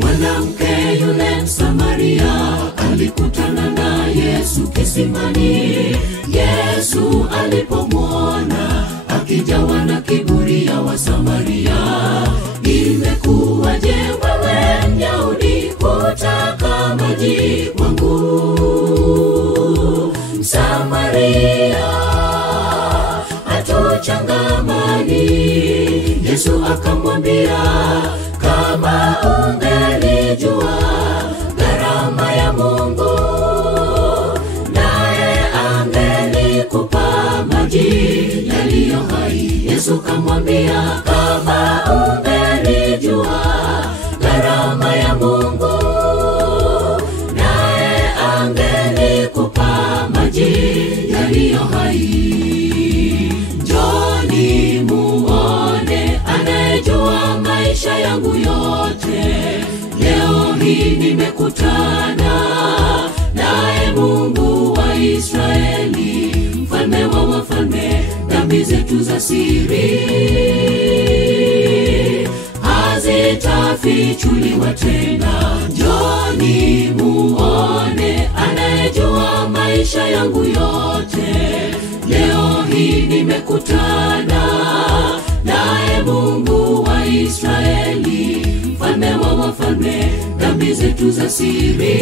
Mwanamke yule Msamaria alikutana na Yesu kisimani. Yesu alipomwona akijawa na kiburi ya Wasamaria, imekuwaje wewe Myahudi kutaka maji kwangu Msamaria? Hatuchangamani. Yesu akamwambia, kama ungelijua gharama ya Mungu, naye angelikupa maji yaliyo hai. Yesu kamwambia, kama ungelijua gharama ya Mungu, naye angelikupa maji yaliyo hai. Njoni muone anayejua maisha yangu yote. Leo hii nimekutana naye Mungu wa Israeli, mfalme wa wafalme. Dhambi zetu za siri hazitafichuliwa tena. Njoni muone anayejua maisha yangu yote. Leo hii nimekutana naye Mungu wa Israeli, mfalme wa wafalme. Dhambi zetu za siri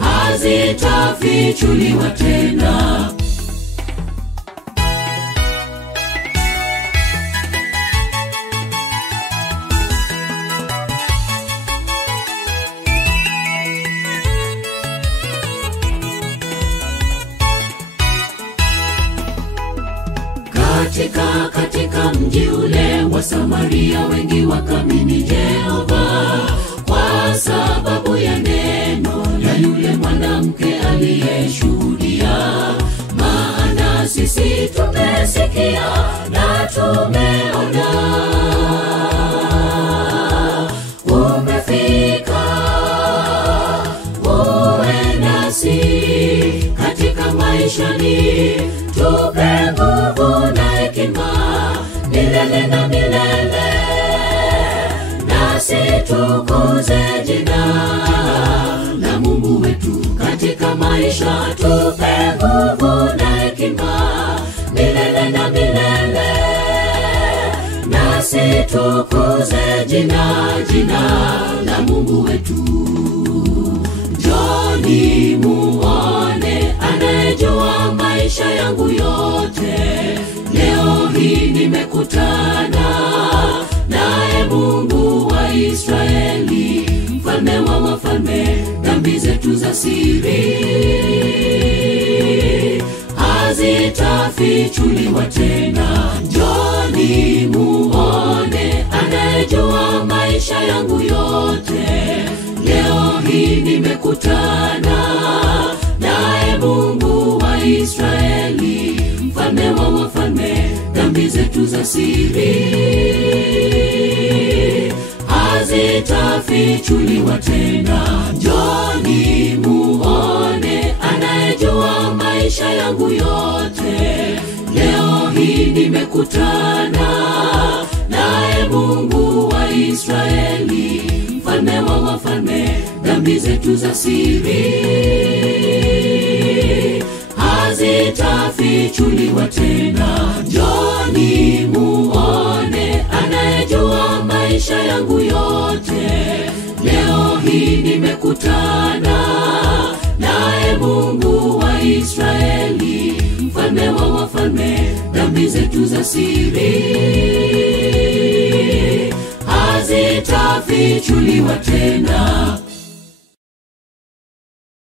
hazitafichuliwa tena. Katika mji ule wa Samaria wengi wakamini Jehova, kwa sababu ya neno la yule mwanamke aliyeshuhudia. Maana sisi tumesikia na tumeona, umefika uwe nasi katika maishani. Tupe nguvu na hekima milele na milele, nasi tukuze jina la Mungu wetu katika maisha. Tupe nguvu na hekima milele na milele, nasi tukuze jina la Mungu wetu. Njoni muone anayejua maisha yangu yote. Leo hii nimekutana naye Mungu wa Israeli, mfalme wa wafalme. Dhambi zetu za siri hazitafichuliwa tena. Njoni muone anayejua maisha yangu yote. Leo hii nimekutana naye Mungu wa Israeli, mfalme wa wafalme. Dhambi zetu za siri hazitafichuliwa tena. Njoni muone anayejua maisha yangu yote. Leo hii nimekutana naye Mungu wa Israeli, mfalme wa wafalme. Dhambi zetu za siri hazitafichuliwa tena. Njoni muone anayejua maisha yangu yote. Leo hii nimekutana naye Mungu wa Israeli, mfalme wa wafalme. Dhambi zetu za siri hazitafichuliwa tena.